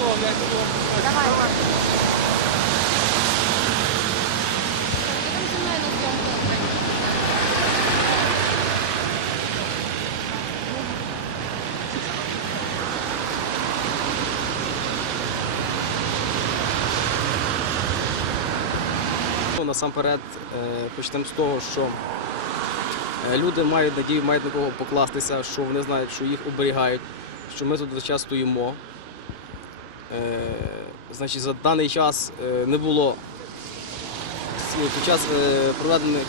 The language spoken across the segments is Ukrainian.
Давай. Ну, Насамперед е, почнемо з того, що е, люди мають надію, мають на кого покластися, що вони знають, що їх оберігають, що ми тут весь час стоїмо. Е, Значить, за даний час е, не було під час е, проведених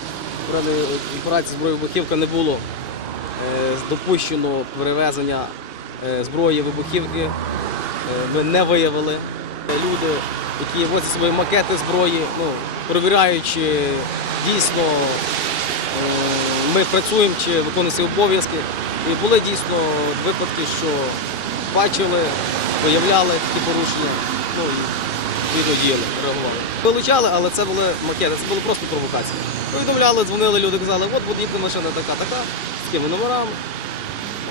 операції зброї вибухівка не було допущено перевезення зброї вибухівки. Ми не виявили. Люди, які возять свої макети зброї, ну, перевіряють, чи дійсно ми працюємо, чи виконуємо свої обов'язки. І були дійсно випадки, що бачили, виявляли такі порушення, ну і діяли, реагували. Вилучали, але це були макети, це були просто провокації. Повідомляли, дзвонили, люди казали, от буде їхати машина така, така, з такими номерами.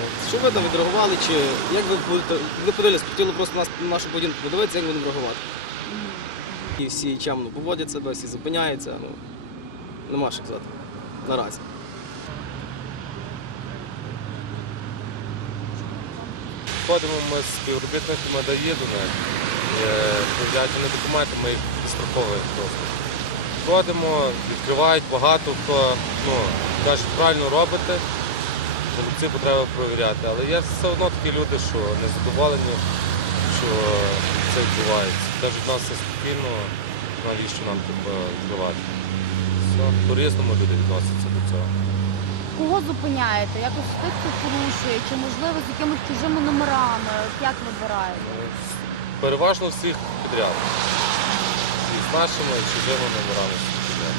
От, Що ви там відреагували, чи як ви будете, ви подивились, хотіли просто нас, нашу поведінку подивитися, як будемо реагувати. І всі чемно поводять себе, всі зупиняються. Ну, нема що казати. Наразі. Ходимо ми з співробітниками ДАІ до них, е, перевіряють документи, ми їх підстраховуємо просто. Ходимо, відкривають багато хто ну, каже, правильно робите, продукцію треба перевіряти. Але є все одно такі люди, що не задоволені, що це відбувається. Теж відноситься спокійно, навіщо нам типу, відкривати. Все, по-різному люди відносяться до цього. Кого зупиняєте? Якось тих, хто порушує, чи можливо з якимись чужими номерами? От Як вибираєте? Переважно всіх підряд. І з нашими і чужими номерами. підряд.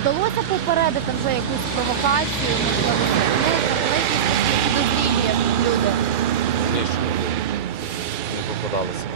Вдалося попередити вже якусь провокацію, можливо, були якісь підозрілі люди. Ні, що не попадалися.